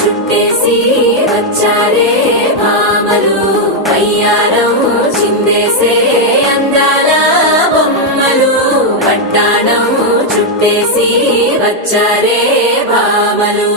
చుట్టేసి వచ్చారే భామలు అయ్యారం చిందేసే అందాల బొమ్మలు పట్టాణం చుట్టేసి వచ్చారే భామలు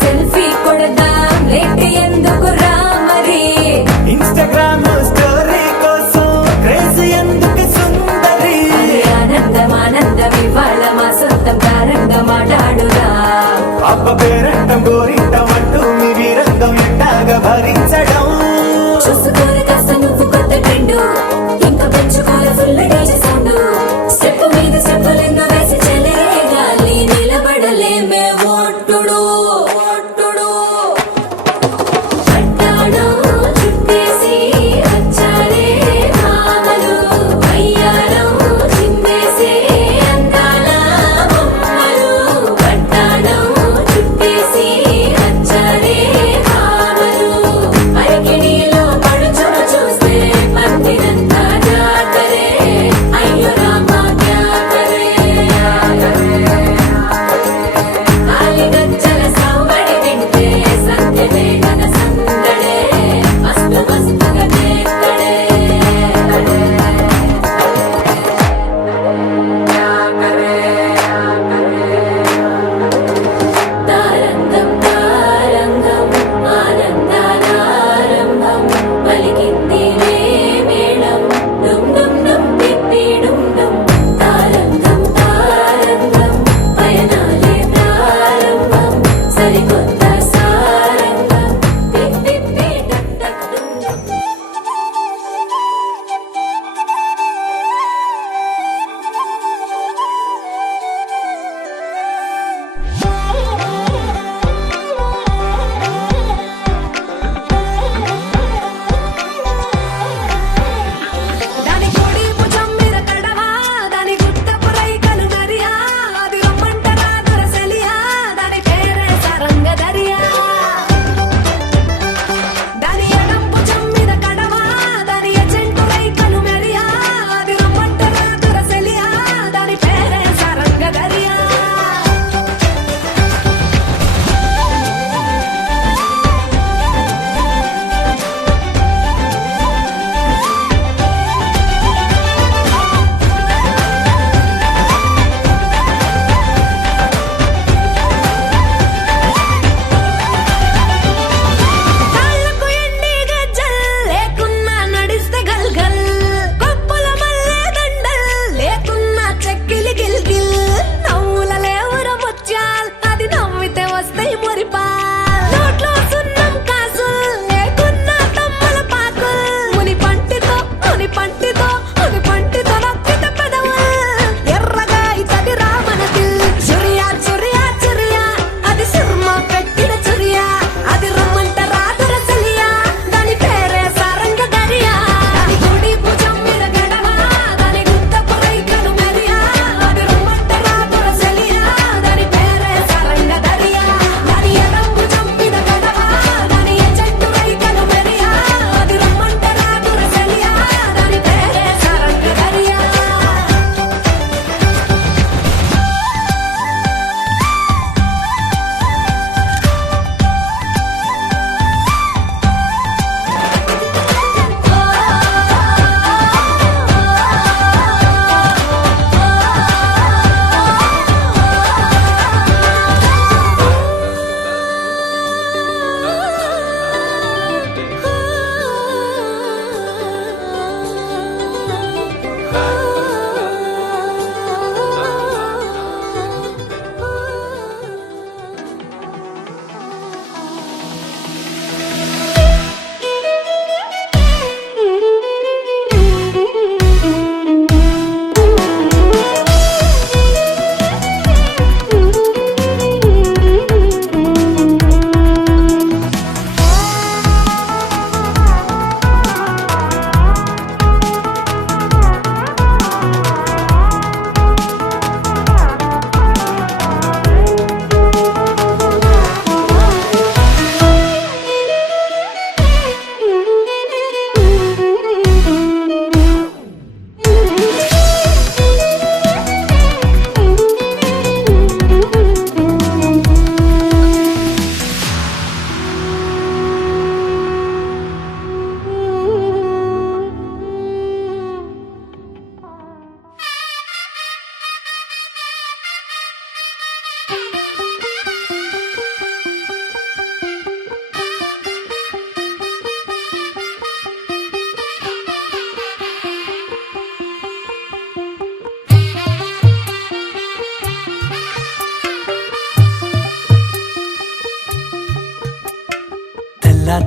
సెల్ఫీ కొడదాం లేట్ ఎందుకు రా మరి ఇన్‌స్టాగ్రామ్ స్టోరీ కోసం క్రేజీ ఎందుకు సుందరి ఆనందం ఆనందం ఇవాళ మా సొంతం కారంగా మాట్లాడురా అబ్బ పేరంటం గోరింటం అంటూ మీ వీరంగం ఎట్టాగా భరించడం చూసుకోరు కాస్త నువ్వు కొత్త ట్రెండ్ ఇంకా పెంచుకోలే ఫుల్ డీజే సౌండ్ స్టెప్ మీద స్టెప్పులెన్నో వేసి చలే గాలి నిలబడలేమే ఓట్టుడు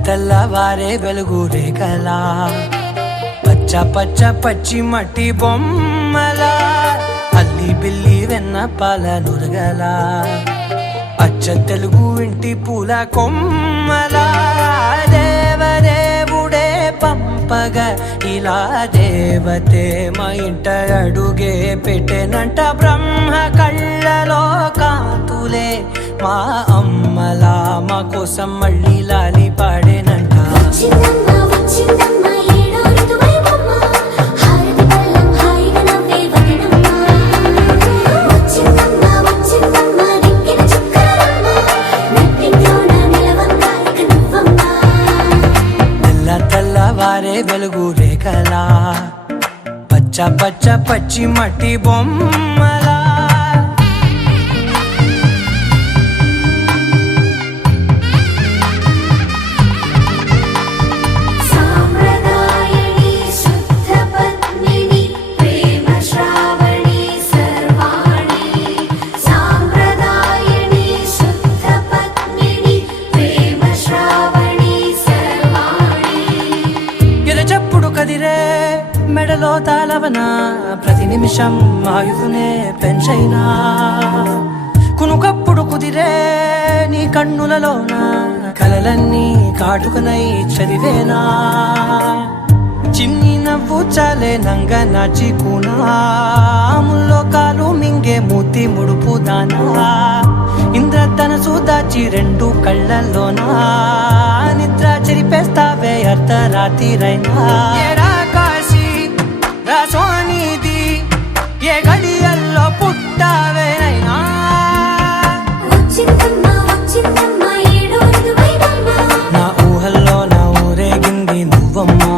తెల్లవారే వెలుగు రేఖలా పచ్చ పచ్చ పచ్చి మట్టి బొమ్మలా అల్లి బిల్లి వెన్న పాల నురగలా అచ్చ తెలుగు ఇంటి పూల కొమ్మలా దేవదేవుడే పంపగా ఇలా దేవతే మా ఇంట అడుగే పెట్టెనంట బ్రహ్మ కళ్ళలో కాంతులే మా అమ్మలా మా కోసం మళ్ళీ లాలి పాడేనంట వచ్చిందమ్మ వచ్చిందమ్మ ఏడో ఋతువైవమ్మ హారతి పళ్ళం హాయిగా నవ్వే వదనమ్మ వచ్చిందమ్మ వచ్చిందమ్మ దిక్కిన చుక్కలమ్మ నెట్టింట్లోన నిలవంగా ఇక నువ్వమ్మ తెల్లవారే వెలుగు రేఖలా పచ్చ పచ్చ పచ్చి మట్టి బొమ్మలా సాంప్రదాయని శుద్ధ పద్మిని ప్రేమ శ్రావణి సర్వాణి సాంప్రదాయని శుద్ధ పద్మిని ప్రేమ శ్రావణి సర్వాణి ఎరచప్పుడు కదిరే మెడలో తాళవన ప్రతి నిమిషం ఆయుధునే పెంచైనా కునుకప్పుడు కుదిరే నీ కన్నులలోన కలలన్నీ కాటుకనై చదివేనా చిన్ని నవ్వు చాలే నంగ నాచి కూనాముల్లో కాలు మింగే మూతి ముడుపు దానా ఇంద్రధనసు దాచి రెండు కళ్ళల్లోనా నిద్ర చెరిపేస్తావే అర్ధరాత్రిరైనా ఏడా కాశీ రాసోనిది ఏ గడియల్లో పుట్టావేనైనా వచ్చిందమ్మ వచ్చిందమ్మ ఏడో ఋతువైవమ్మ నా ఊహల్లో నా ఊరేగింది నువ్వమ్మా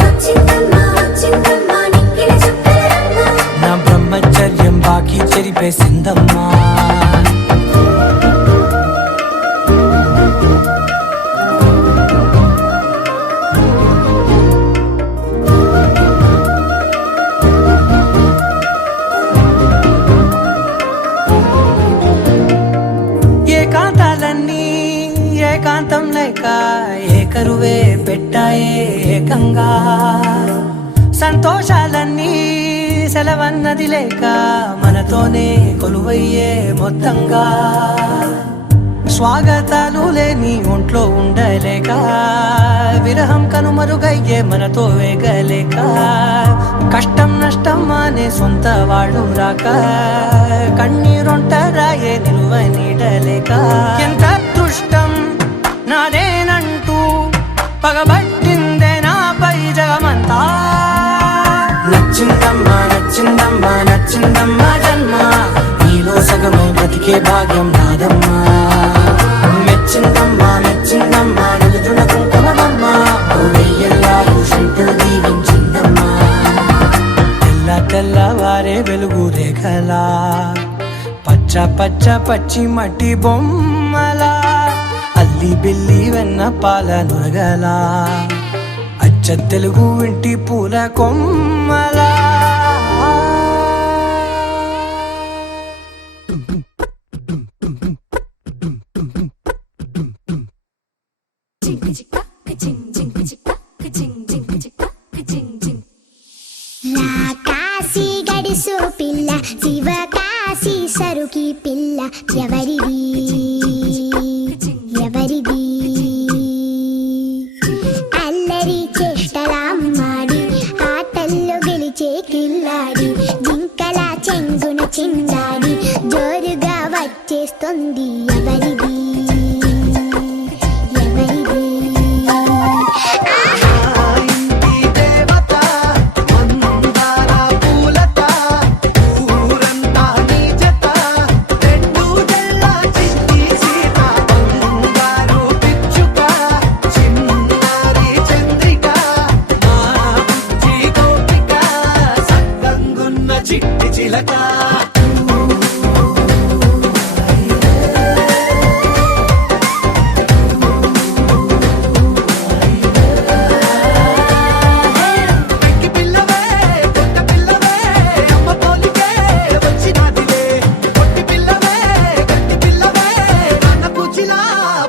వచ్చిందమ్మ వచ్చిందమ్మ నిక్కిన చుక్కలమ్మ నా బ్రహ్మచర్యం బాకీ చెరిపేసిందమ్మా ఏకాంతాలన్నీ ఏకాంతం లేక ఏకరువే పెట్టాయే ఏకంగా సంతోషాలన్నీ సెలవన్నది లేక మనతోనే కొలువయ్యే మొత్తంగా స్వాగతాలు లేని ఒంట్లో ఉండలేక విరహం కనుమరుగయ్యే మనతో వేగలేక కష్టం నష్టం అనే సొంత వాడు రాక కన్నీరొంటరాయే నిలువ నీడలేక ఎంత అదృష్టం నాదేనంటూ పగబట్టిందే నాపై జగమంతా నచ్చిందమ్మా నచ్చిందమ్మా నచ్చిందమ్మా జన్మ నీలో సగమై బ్రతికే భాగ్యం నాదమ్మా మెచ్చిందమ్మా మెచ్చిందమ్మా నిలుచున్న కుంకుమమ్మా వెయ్యల్లాలు శంకులు దీవించిందమ్మా తెల్లవారే వెలుగు రేఖలా పచ్చ పచ్చ పచ్చి మట్టి బొమ్మలా అల్లి బిల్లి వెన్న పాల నురగలా అచ్చ తెలుగు ఇంటి పూల కొమ్మలా జింక్ జిక్క జింక్ జింక్ జిక్క జింక్ జింక్ జిక్క జింక్ జింక్ నా కాశీ గడిసు పిల్ల శివ కాశీ సరుకి పిల్ల ఎవరిది ఎవరిది అల్లరి చేష్టలామ్మాడి ఆటల్లో గెలిచే కిల్లాడి జింకల చెంగున చిందాడి జోరుగా వచ్చేస్తుంది ఎవరిది ఎవరిది చిట్టి చిలక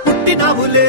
పుట్టినవులే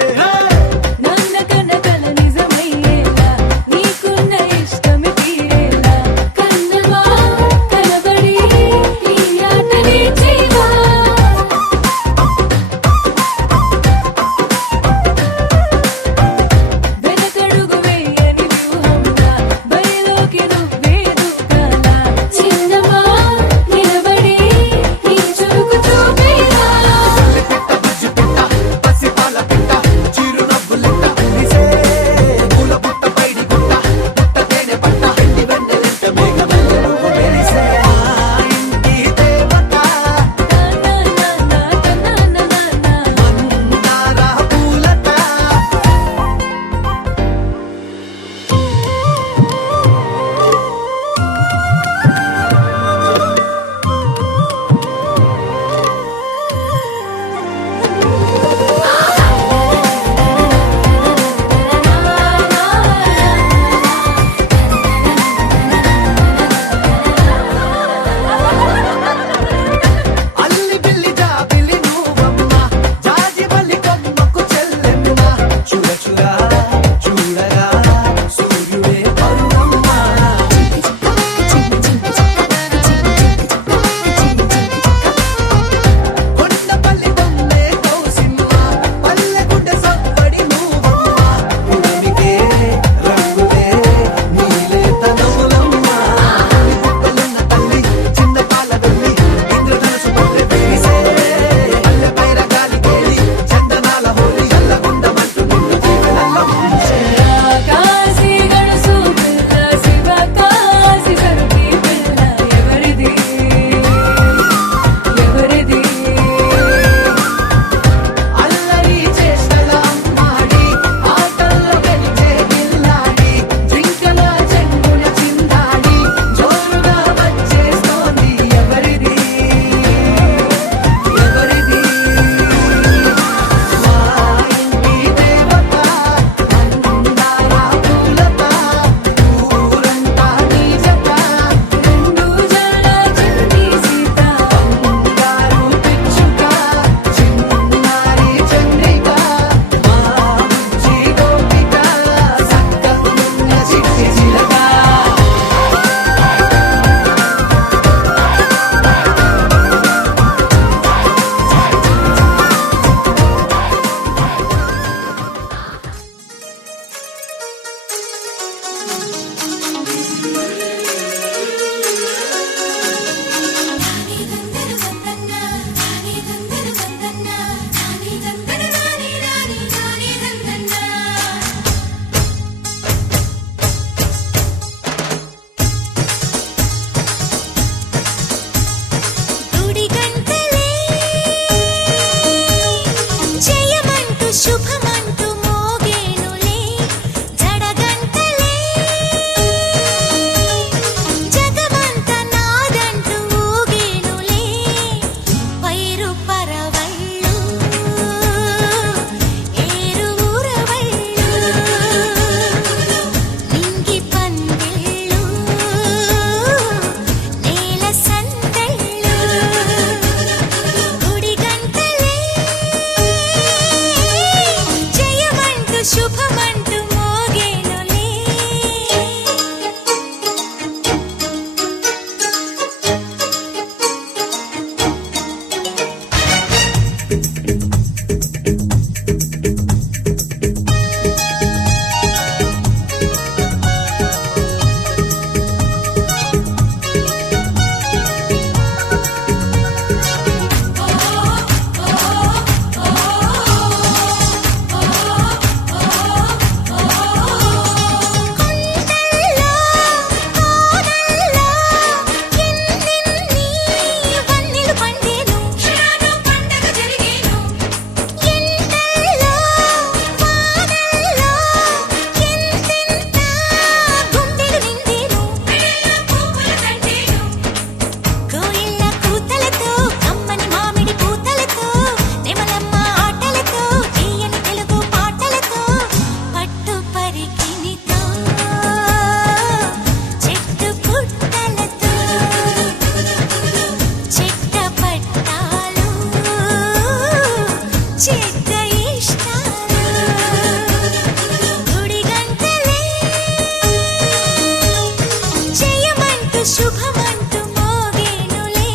శుభమంటూ మోగేనులే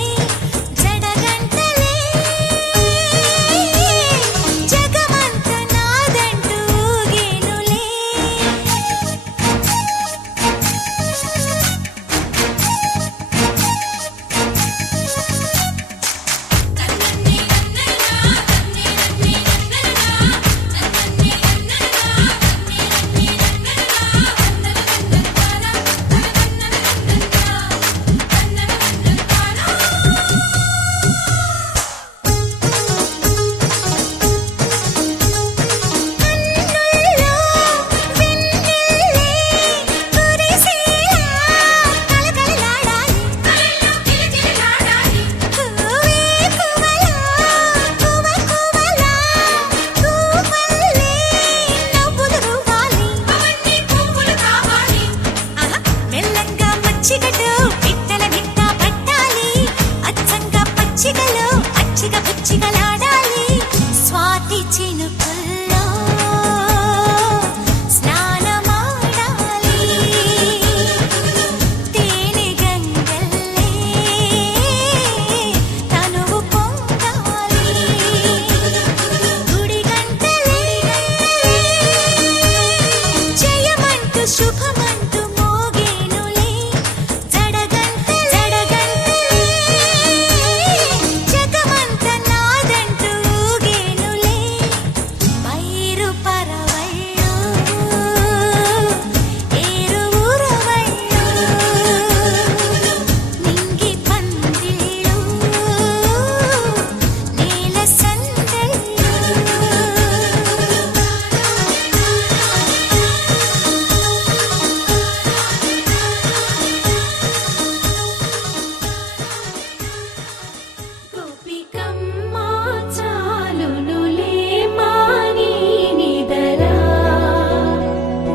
జడగంటలే జగమంత నాదంటూ ఊగేనులే స్వాతి చినుకుల్లో స్నానమాడాలి తేనె గంగల్లే తనువు పొంగాలి గుడి గంటలే జయమంటూ శుభమంటూ మోగేనులే జడగంటలే జగమంత నాదంటూ ఊగేనులే పైరు పరవళ్ళు ఏరు ఊరవళ్ళు నింగి పందిళ్ళు నేల సందళ్ళు గోపికమ్మ చాలునులే మాని నిదరా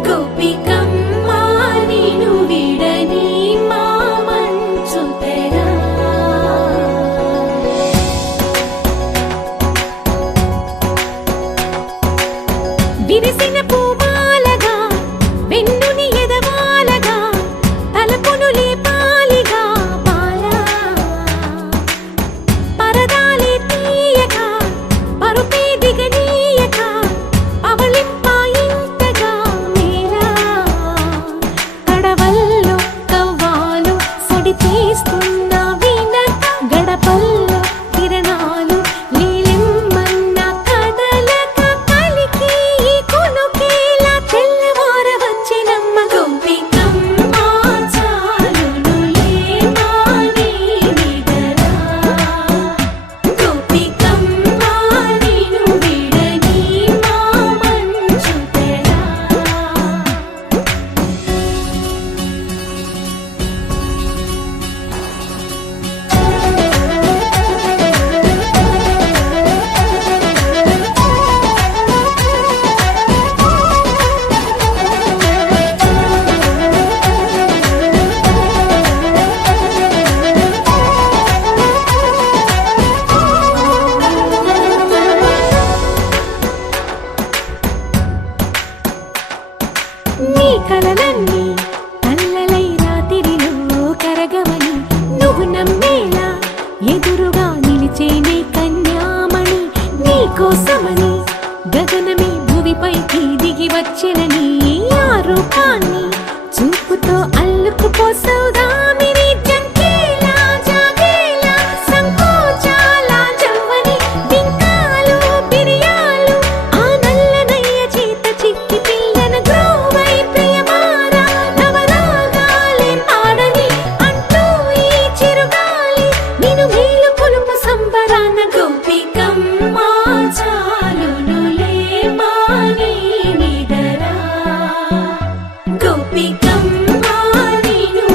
గోపికమ్మ నిను విడని మా మంచు తెరా విరిసిన పూమాలగా వెన్నుని ఎదవాలగా తలపును లేపాలిగా బాలా పరదాలే తీయక పరుపే దిగనీయక అవలింపాయింతగా మేరా కడవల్లో కవ్వాలు సడి తీస్తున్న వినక గడపల్లో కిరణాలు నీలిమ్మన్న కదలక కలికి ఈ కొనుకేలా తెల్లవార వచ్చినమ్మ గోపికమ్మ చాలునులే మాని నిదరా గోపికమ్మ నిను విడని మా మంచు తెరా నీ కలలన్నీ కల్లలై రాత్రిలో కరగవని నువ్వు నమ్మేలా ఎదురుగా నిలిచేనే కన్యామణి నీ కోసమని గగనమే భువిపైకి దిగి వచ్చినని ఆ రూపాన్ని చూపుతో అల్లుకుపోసౌదామిని జంకేలా జాగేలా సంకోచాల జవ్వని బింకాలు బిరియాలు ఆ నల్లనయ్య చేత చిక్కి పిల్లన గ్రోవై ప్రియమారా నవరాగాలే పాడని అంటూ ఈ చిరుగాలి నిన్ను మేలు కొలుపు సంబరాన గోపికమ్మ చాలునులే మాని నిదరా గోపికమ్మ నిను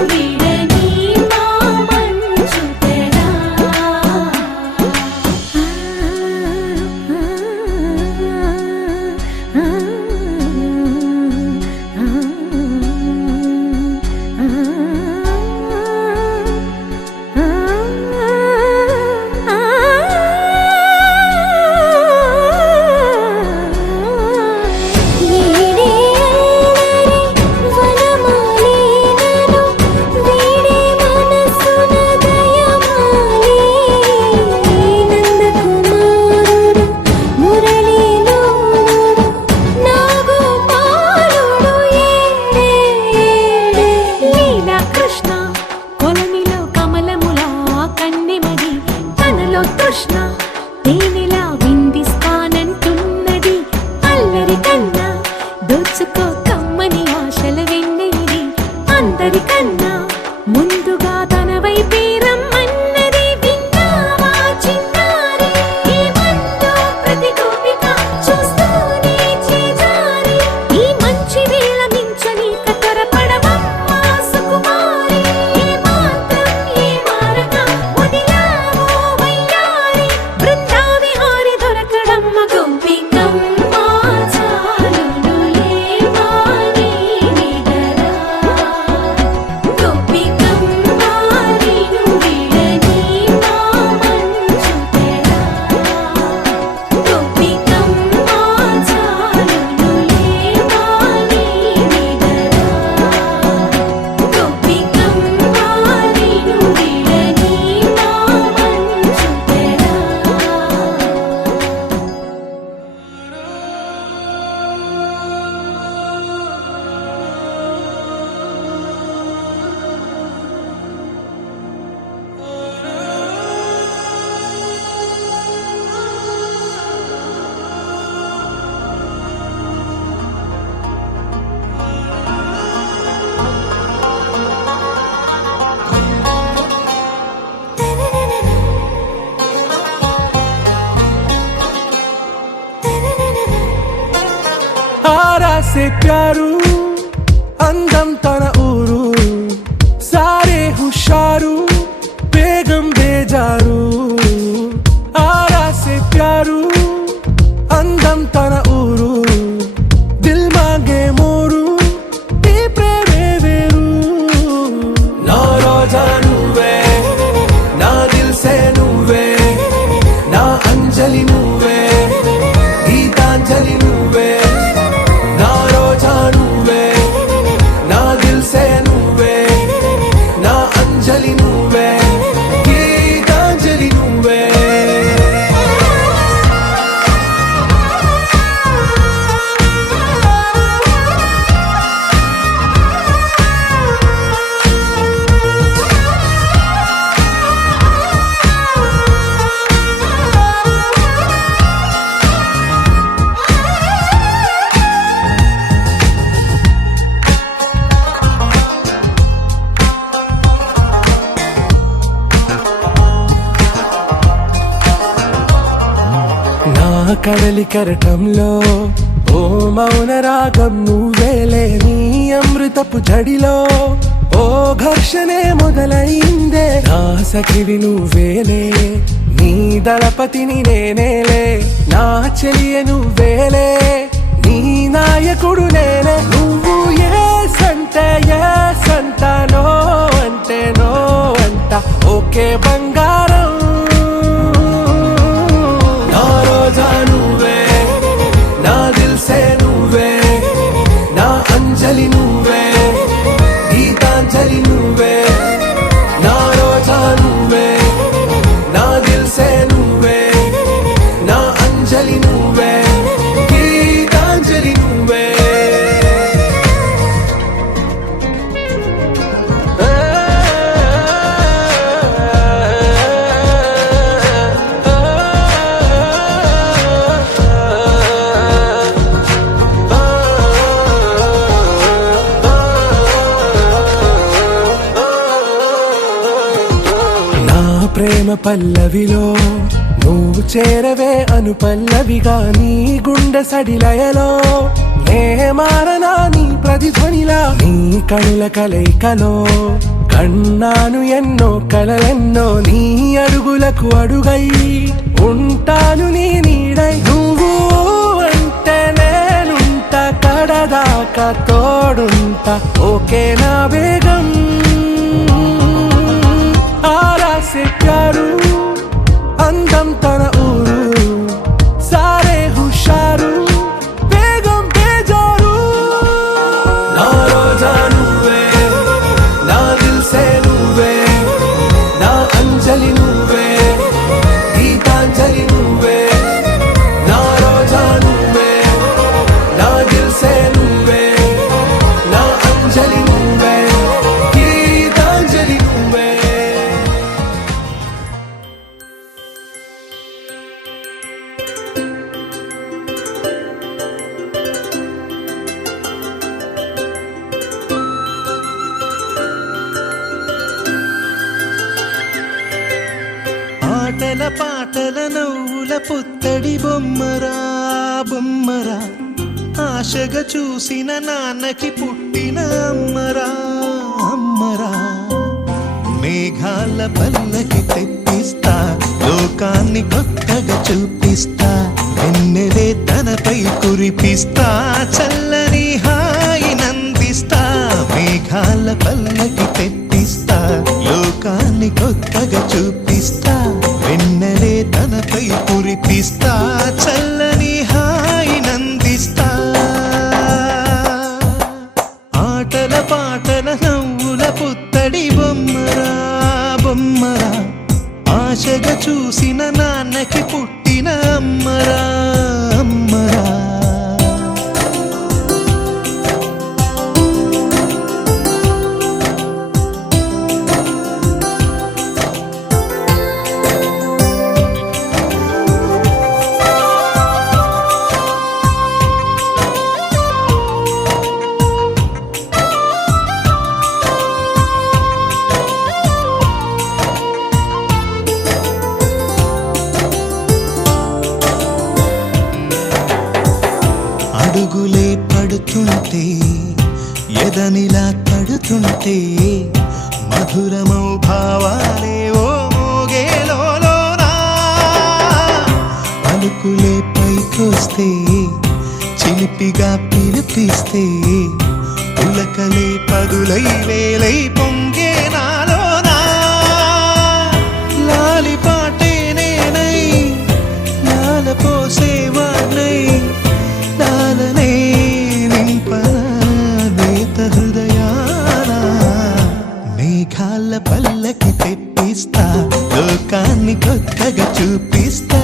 आरा से प्यारू అందం తన ఊరు సారే హుషారు బేగం బేజారు ఆరా సే ప్యారు అందం తన ఊరు దిల్ మాంగే మోరు ఈ ప్రేమే వేరు నా రోజా నువ్వే నా దిల్ సే నువ్వే నా అంజలి నువ్వే గీతాంజలి నువ్వే నా రోజా నువ్వే నా దిల్ సే నువ్వే నా అంజలి నువ్వే గీతాంజలి నువ్వే నా కడలి కెరటంలో ఓ మౌన రాగం నువ్వేలే నీ అమృతపు జడిలో ఓ ఘర్షణే మొదలైందే నా సఖివి నువ్వేలే నీ దళపతిని నేనేలే నా చెలియ నువ్వేలే నీ నాయకుడు నేనే నువ్వు ఏ సంట నో అంటే నో అంట ఓకే బంగారం నా రోజా నువ్వే నా దిల్ సే నువ్వే నా అంజలి నువ్వే గీతాంజలి నువ్వే నా రోజా నువ్వే నా దిల్ సే నువ్వే నా అంజలి నువ్వే గీతాంజలి నువ్వే నా ప్రేమ పల్లవిలో నువ్వు చేరవే అను పల్లవిగా నీ గుండె సడిలయలో నే మారనా నీ ప్రతిధ్వనిలా నీ కనుల కలయికలో కన్నాను ఎన్నో కలలెన్నో నీ అడుగులకు అడుగై ఉంటాను నీ నీడై నువ్వు అంటే నేనుంట కడదాకా తోడుంట ఓకే నా బేగం ఆరా సే ప్యారు అందం తన ఊరు సారే హుషారు బేగం బేజారు నా రోజా నువ్వే నా దిల్ సే నువ్వే నా అంజలి నువ్వే గీతాంజలి నువ్వే నా రోజా నువ్వే నా దిల్ సే నువ్వే నా అంజలి నువ్వే గీతాంజలి నువ్వే ఆటల పాటల నవ్వుల పుత్తడి బొమ్మరా బొమ్మరా ఆశగా చూసిన నాన్నకి పుట్టిన అమ్మరా అమ్మరా మేఘాల పల్లకి తెప్పిస్తా లోకాన్ని కొత్తగా చూపిస్తా వెన్నెలే తనపై కురిపిస్తా చల్లని హాయి నందిస్తా మేఘాల పల్లకి తెప్పిస్తా లోకాన్ని కొత్తగా చూపిస్తా వెన్నెలే తనపై కురిపిస్తా చల్లని హాయి నందిస్తా ఆటల పాటల నవ్వుల పుత్తడి బొమ్మరా బొమ్మరా ఆశగా చూసిన నాన్నకి పుట్టిన అమ్మరా అమ్మరా కళ్ళనిలా తడుతుంటే మధురమౌ భావాలే ఓ మోగేలోనా పలుకులే పైకొస్తే చిలిపిగా పిలిపిస్తే పులకలే పదులై వేలై పొంగే నాలోనా లాలిపాటే నేనై లాల పోసేవాణ్ణై లాలనే నింపనా నేత హృదయాన మేఘాల పల్లకి తెప్పిస్తా లోకాన్ని కొత్తగా చూపిస్తా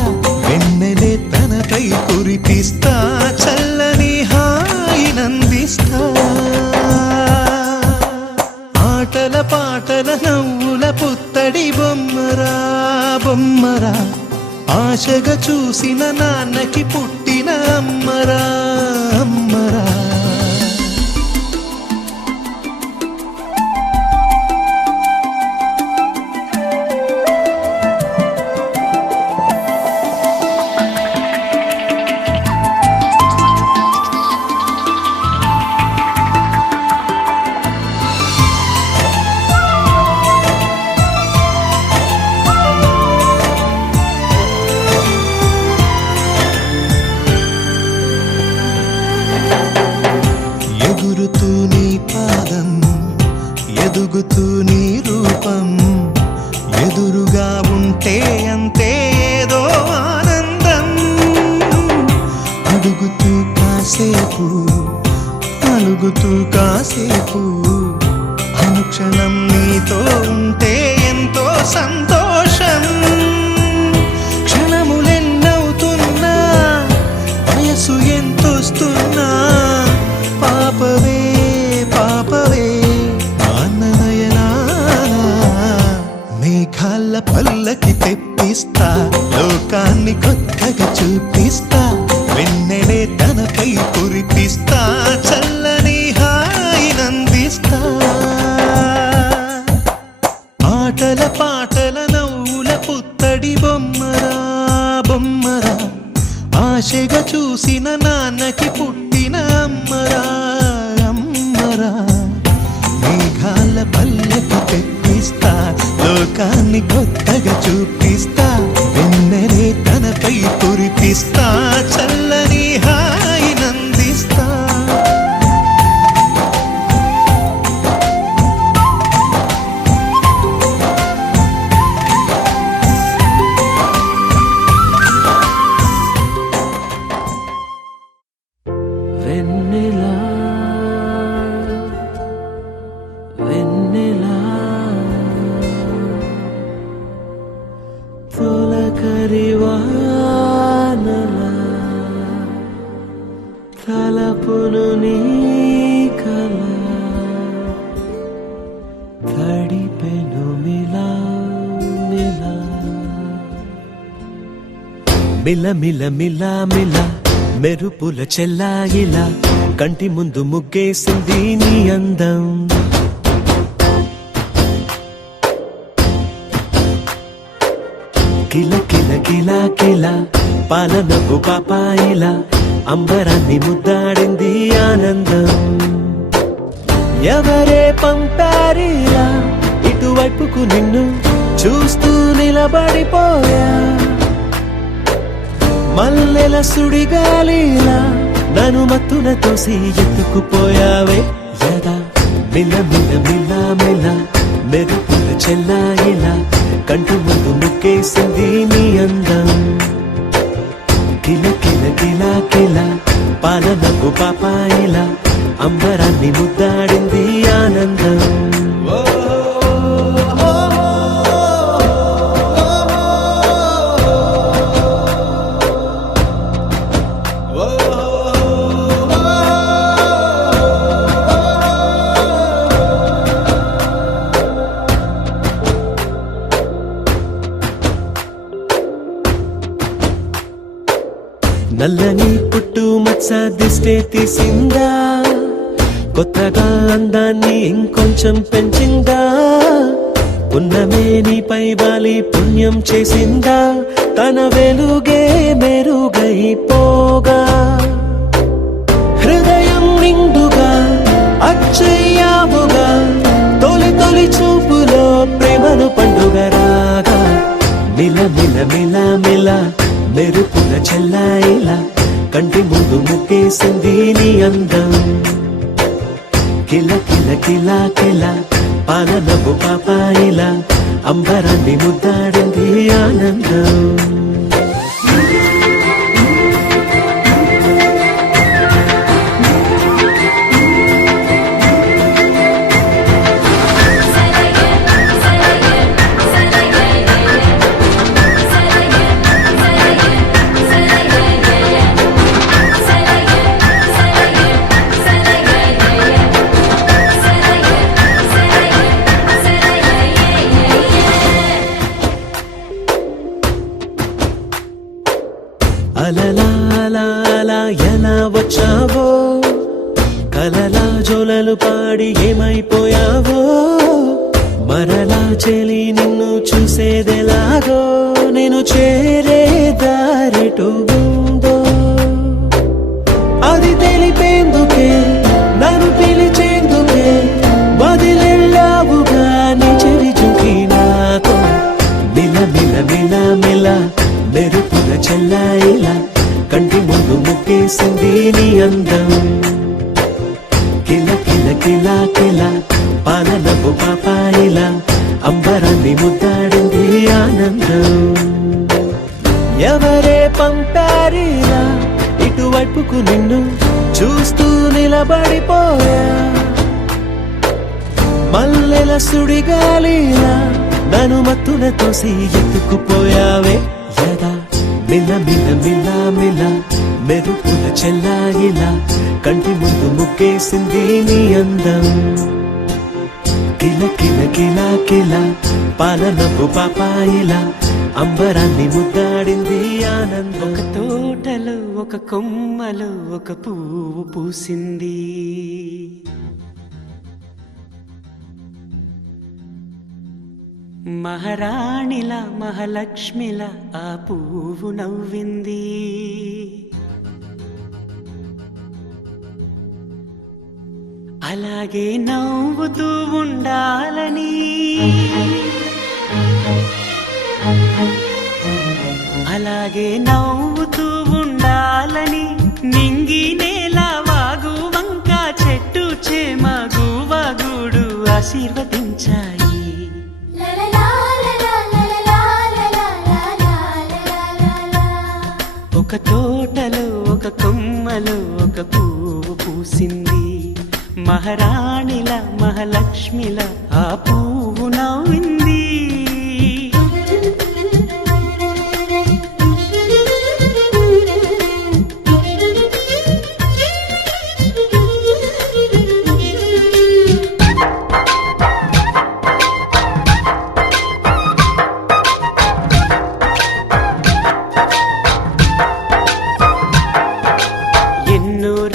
వెన్నెలే తనపై కురిపిస్తా చల్లని హాయినందిస్తా ఆటల పాటల నవ్వుల పుత్తడి బొమ్మరా బొమ్మరా ఆశగా చూసిన నాన్నకి పుట్టిన అమ్మరా అమ్మరా ఎగురుతూ నీ పాదం ఎదుగుతూ నీ రూపం ఎదురుగా ఉంటే అంతే ఏదో ఆనందం అడుగుతూ కాసేపు అలుగుతూ కాసేపు అనుక్షణం నీతో ఉంటే ఎంతో సంతోషం క్షణములెన్నవుతున్నా వయసు ఎంతొస్తున్నా పాపవే పాపవే నాన్ననయనా మేఘాల పల్లకి తెప్పిస్తా లోకాన్ని కొత్తగా చూపిస్తా వెన్నెలే తనపై కురిపిస్తా చల్లని హాయినందిస్తా ఆటల పాటల నవ్వుల పుత్తడి బొమ్మరా బొమ్మరా ఆశగా చూసిన నాన్నకి పుట్టిన అమ్మరా అమ్మరా మేఘాల పల్లకి తెప్పిస్తా లోకాన్ని కొత్తగా చూపిస్తా వెన్నెలే తనపై కురిపిస్తా చల్లని హాయినందిస్తా వెన్నెలా వెన్నెలా తొలకరి వానలా తలపును నీ కల తడిపెను మిలా మిలా మిల మిల మిల మిల మెరుపుల చెల్లాయిలా కంటి ముందు ముగ్గేసింది నీ అందం కిల కిల కిల కిల పాలనకు పాపాయిలా అంబరాన్ని ముద్దాడింది ఆనందం ఎవరే పంపారిలా ఇటువైపుకు నిన్ను చూస్తూ నిలబడిపోయా మల్లెల సుడిగాలిలా నన్ను మత్తున తోసి ఎత్తుకుపోయావే యదా మిల మిల మిల మిల మెరుపుల చెల్లాయిలా కంటి ముందు ముక్కేసింది నీ అందం కిల కిల కిల కిల పాలనకు పాపాయిలా అంబరాన్ని ముద్దాడింది ఆనందం నల్లని పుట్టు మచ్చ దిష్టే తీసిందా కొత్తగా అందాన్ని ఇంకొంచెం పెంచిందా ఉన్నమే నీపై వాలి పుణ్యం చేసిందా తన వెలుగే మెరుగైపోగా హృదయం నిండుగా అచ్చయ్య చూపులో ప్రేమను పండుగ రాగా మిల మిల మిల మిల మెరుపుల చెల్లాయిలా కంటి ముందు ముక్కేసింది నీ అందం కిల కిల కిల కిల పాలనపు పాపాయిలా అంబరాన్ని ముద్దాడింది ఆనందం అలలా అలా అలా ఎలా వచ్చావో కలలా జోలలు పాడి ఏమైపోయావో మరలా చెలి నిన్ను చూసేదెలాగో నేను చేరే దారిటు ఉందో అది తెలిపేందుకే నన్ను పిలిచేందుకే వదిలెళ్ళావుగా నీ చెవి చుంకి నాతో మిల మిల మిల మిల మెరుపుల చెల్లాయిలా కంటి ముందు ముక్కేసింది నీ అందం కిల కిల కిల కిల పాలనపు పాపాయిలా అంబరాన్ని ముద్దాడింది ఆనందం ఎవరే పంపారిలా ఇటువైపుకు నిన్ను చూస్తూ నిలబడిపోయా మల్లెల సుడిగాలిలా నన్ను మత్తున తోసి ఎత్తుకుపోయావే యదా మిల మిల మిల మిల మెరుపుల చెల్లాయిలా కంటి ముందు ముక్కేసింది నీ అందం కిల కిల కిల కిల పాలనపు పాపాయిలా అంబరాన్ని ముద్దాడింది ఆనందం ఒక తోటలో ఒక కొమ్మలో ఒక పువ్వు పూసింది మహారాణిలా మహాలక్ష్మిలా ఆ పువ్వు నవ్వింది అలాగే నవ్వుతూ ఉండాలని అలాగే నవ్వుతూ ఉండాలని నింగి నేల వాగు వంక చెట్టు చేమ గువగూడు ఆశీర్వదించాయి ఒక తోటలో ఒక కొమ్మలో ఒక పువ్వు పూసింది మహారాణిలా మహాలక్ష్మిలా ఆ పువ్వు నవ్వింది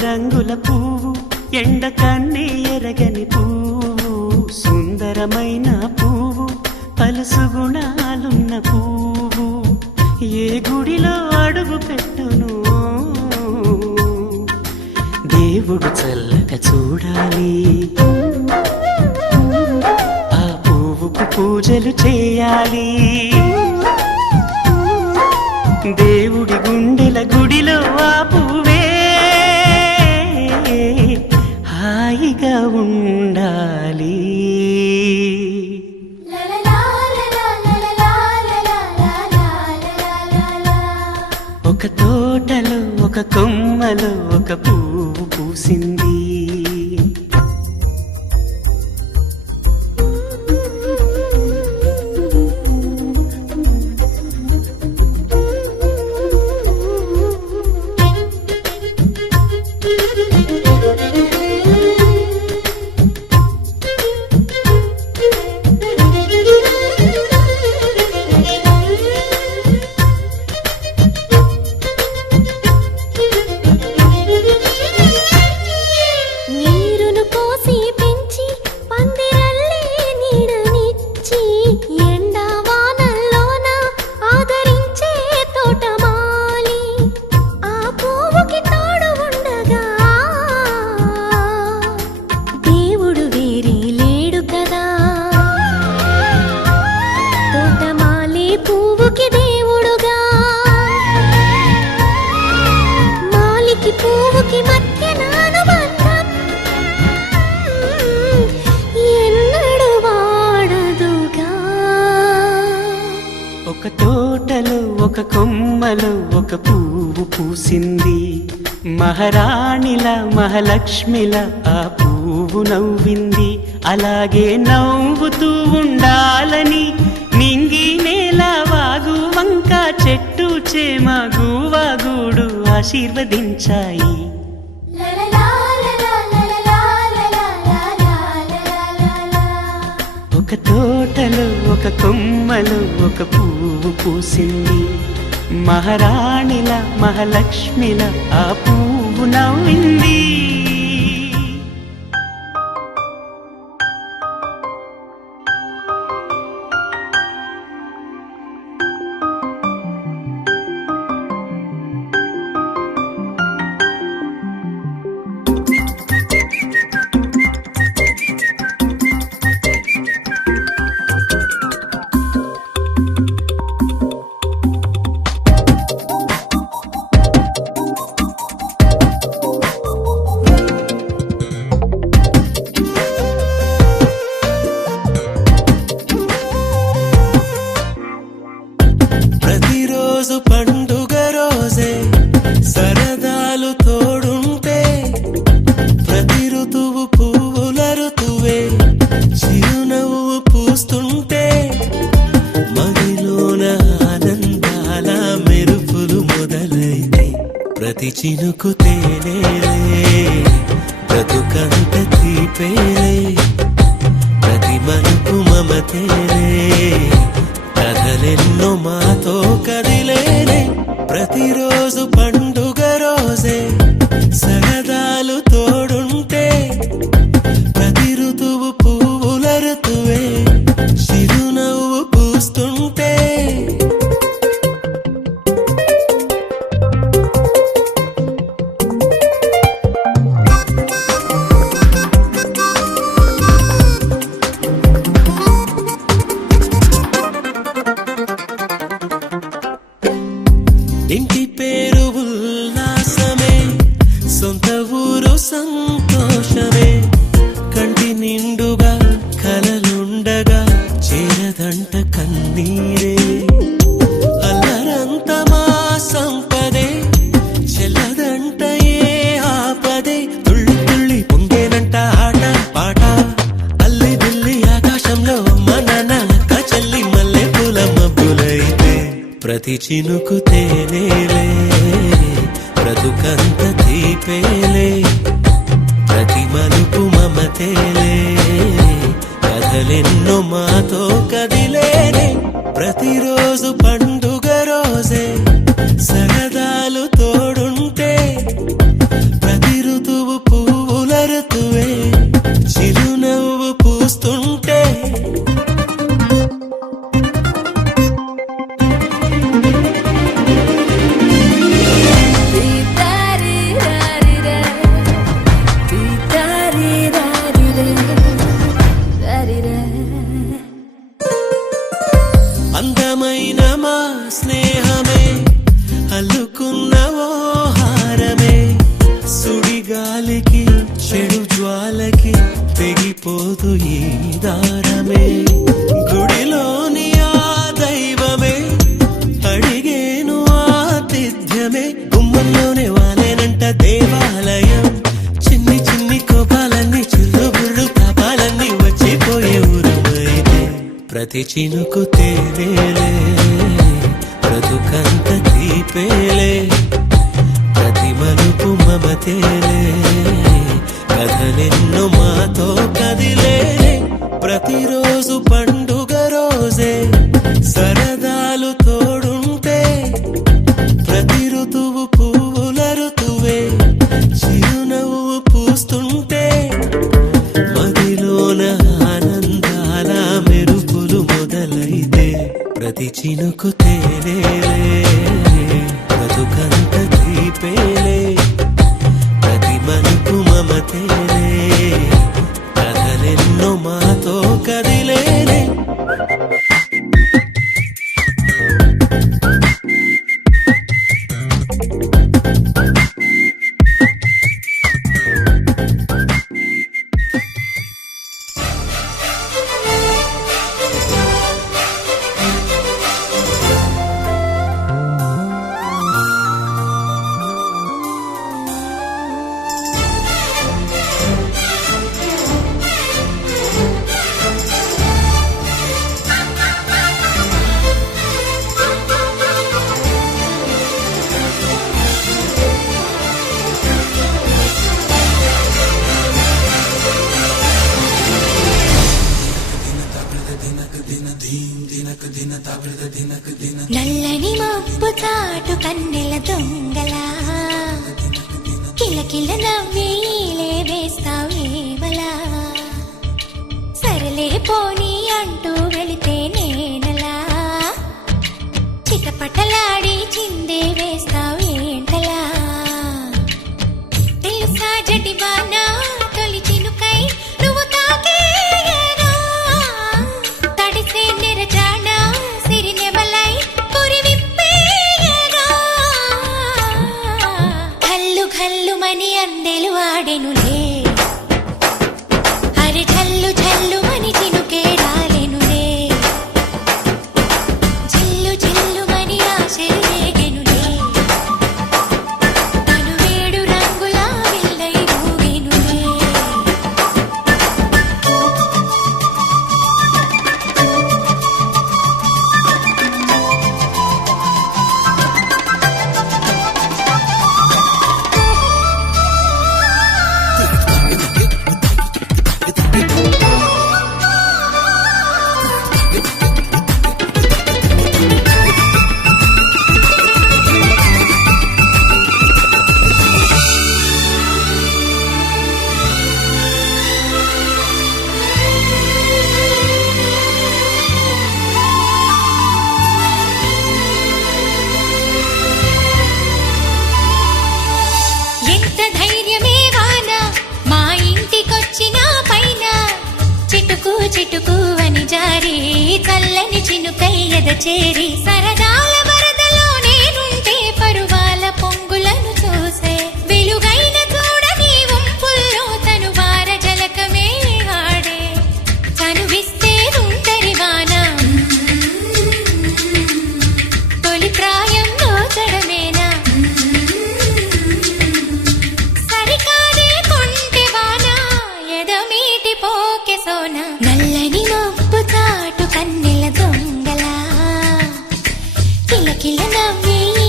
రంగుల పువ్వు ఎండ కన్నే ఎరగని పువ్వు సుందరమైన పువ్వు పలుసు గుణాలున్న పువ్వు ఏ గుడిలో అడుగు పెట్టును దేవుడు చల్లగా చూడాలి ఆ పువ్వుకు పూజలు చేయాలి దేవుడి గుండెల గుడిలో ఆ పువ్వే హాయిగా ఉండాలి ఒక తోటలో ఒక కొమ్మలో ఒక పువ్వు పూసింది ఒక తోటలో ఒక కొమ్మలో ఒక పువ్వు పూసింది. మహారాణిలా మహాలక్ష్మిలా ఆ పువ్వు నవ్వింది. అలాగే నవ్వుతూ ఉండాలని నింగి నేల వాగు వంక చెట్టు చేమ గువ్వ గూడు ఆశీర్వదించాయి. ఒక తోటలో ఒక కొమ్మలో ఒక పువ్వు పూసింది. మహారాణిల మహాలక్ష్మిల ఆ పువ్వు నవ్వింది. ప్రతిరోజు పండుగ రోజే సరదాలు తోడుంటే, ప్రతి ఋతువు పువ్వుల ఋతువే చిరునవ్వు పూస్తుంటే, మదిలోన ఆనందాల మెరుపులు మొదలైతే, ప్రతి చినుకు తేనేలే బ్రతుకంత తీపేలే, ప్రతి మలుపు మమతేలే కథలెన్నో మాతో కదిలేనే. ప్రతిరోజు పండుగ రోజే సరదాలు తోడుంటే, ప్రతి ఋతువు పువ్వుల ఋతువే చిరునవ్వు పూస్తుంటే, ఇంటి పేరు ఉల్లాసమే, సొంత ఊరు సంతోషమే, కంటి నిండుగా కలలుండగా చేరదంట కన్నీరే. అల్లరంత మా సంపదే చెల్లదంట ఏ ఆపదే, తుళ్ళి తుళ్ళి పొంగేనంట ఆట పాట, అల్లి బిల్లి ఆకాశంలో మన నక్క చెల్లి మల్లె పూల మబ్బులైతే, ప్రతి చినుకు తేనేలే బ్రతుకంత తీపేలే, ప్రతి మలుపు మమతేలే కథలెన్నో మాతో కదిలేనే. ప్రతిరోజు పండుగ రోజే సరదాలు తోడుంటే, ప్రతి ఋతువు పువ్వుల ఋతువే చిరునవ్వు పూస్తుంటే, అందమైన మా స్నేహమే అల్లుకున్న ఓ హారమే, సుడిగాలికి చెడు జ్వాలకి తెగిపోదు ఈ దారమే. గుడిలోని ఆ దైవమే అడిగేను ఆతిథ్యమే, గుమ్మంలోనే వాలేనంట దేవాలయం, చిన్ని చిన్ని కోపాలన్నీ చిల్లుబుర్రు తాపాలన్నీ వచ్చిపోయే ఊరమైతే, ప్రతి చినుకు తేనేలే బ్రతుకంత తీపేలే, ప్రతి మలుపు మమతేలే కథలెన్నో మాతో కదిలేనే. ప్రతిరోజు పండుగ రోజే సరదాలు తోడుంటే, ప్రతి ఋతువు పువ్వుల ఋతువే చిరునవ్వు పూస్తుంటే, మదిలోన ఆనందాల మెరుపులు మొదలైతే, ప్రతి చినుకు తేనేలే బ్రతుకంత తీపేలే, ప్రతి మలుపు మమతేలే కథలెన్నో మాతో కదిలేనే. నల్లని మబ్బు చాటు కన్నెల దొంగలా కిలకిల నవ్వేలే వేస్తావేవలా సరలే పోనీ అంటూ వెళితే నేనలా చిటపటలాడి చిందే వేస్తావేంటలా తెలుసా జడివానా తొలి చినుకై నువ్వు తాకేయగా తడిసే నిరజానా సిరినెమలై పురి విప్పేయగా ఘల్లు ఘల్లుమని అందెలు ఆడెనులే అరే ఝల్లు ఝల్లుమని చినుకే రాలెనులే జిల్లు జిల్లుమని ఆశలు రేగెనులే తను వేడు రంగుల విల్లై ఊగెనులే ఎంత ధైర్యమే వాన మా ఇంటికొచ్చిన పైన చిటుకు చిటుకు అని జారి చల్లని చినుకై ఎద చేరి సరదాల వరదలో నేనుంటే పరువాల పొంగులను చూసే వెలుగైన చూడని వంపుల్లో తను వార జలకమే ఆడే చనువిస్తే తుంటరి వాన తొలి ప్రాయంలో చడమేనా సరికాదే కొంటె వాన ఎదమీటి పోకె సోన నల్లని మబ్బు చాటు కన్నెల దొంగలా కిలకిల నవ్వేలే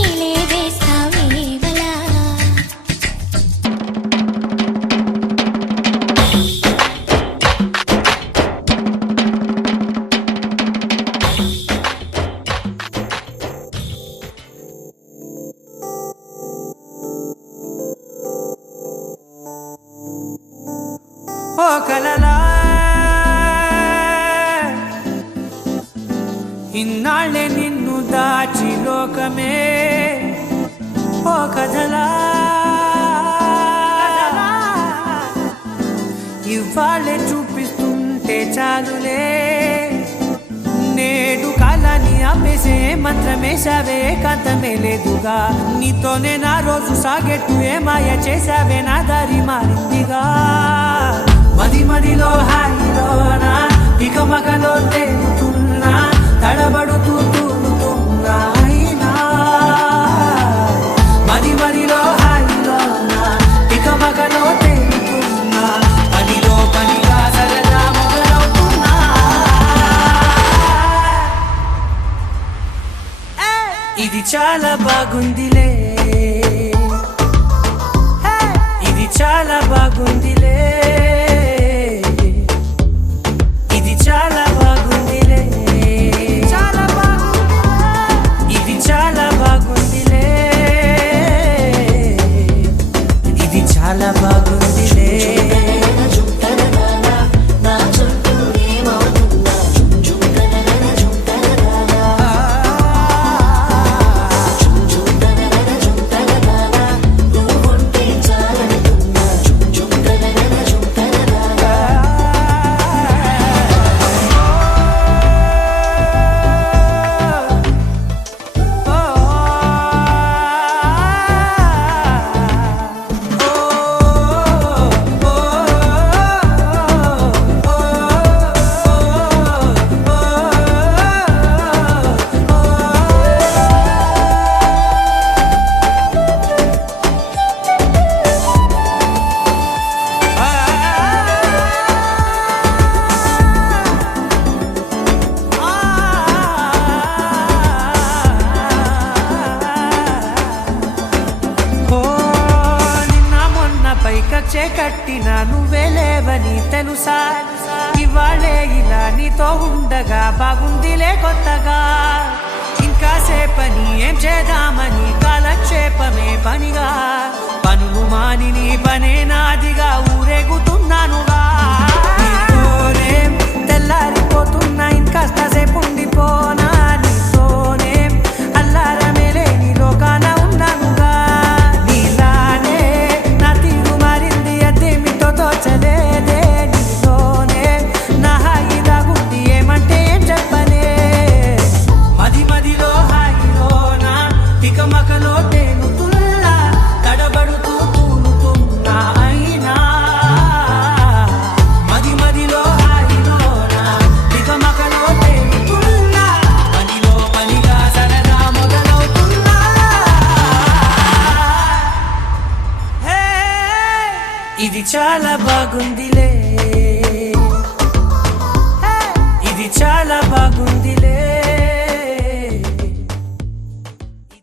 వేస్తావేవలా ఓ కలలా ఇన్నాళ్ళే నిన్ను దాచి లోకమే ఓ కథలా ఇవాళ్ళే చూపిస్తుంటే చాలులే నేడు కాలాన్ని ఆపేసే మంత్రమేశావే కాంతమే లేదుగా నీతోనే నా రోజు సాగెట్టు ఏ మాయ చేశావే నా దారి మారిందిగా మది మదిలో హాయిలోనా ఇక మగలో తేలుతున్నా తడబడుతూ తూలుతున్నా అయినా మది మదిలో హాయిలోనా ఇక మగలో తేలుతున్నా పనిలో పనిగా సరదా మొదలవుతున్నా ఇది చాలా బాగుందిలే ఇది చాలా బాగుందిలే ఇది చాలా బాగుందిలే చాలా బాగుంది ఇది చాలా బాగుందిలే ఇది చాలా బాగుందిలే కట్టినా నువ్వే లేవని తెలుసా ఇవాళే ఇలా నీతో ఉండగా బాగుందిలే కొత్తగా ఇంకా సేపని ఏం చేద్దామని కాలక్షేపమే పనిగా పనులు మాని నీ పనే నాదిగా ఊరేగుతున్నానుగా నీతోనే తెల్లారిపోతున్నా ఇంకాస్త సేపు ఉండిపోనా నీతోనే అల్లారమే లేని లోకాన ఉన్నానుగా నీలానే నా తీరు మారింది అదేమిటో తోచలేదే నీతోనే నా హాయి దాగుంది ఏమంటే ఏం చెప్పనే మది మదిలో హాయిలోనా తికమకలో తేలుతున్నా తడబడుతూ తూలుతున్నా అయినా మది మదిలో హాయిలోనా తికమకలో తేలుతున్నా పనిలో పనిగా సరదా మొదలవుతున్నా హే, ఇది చాలా బాగుంది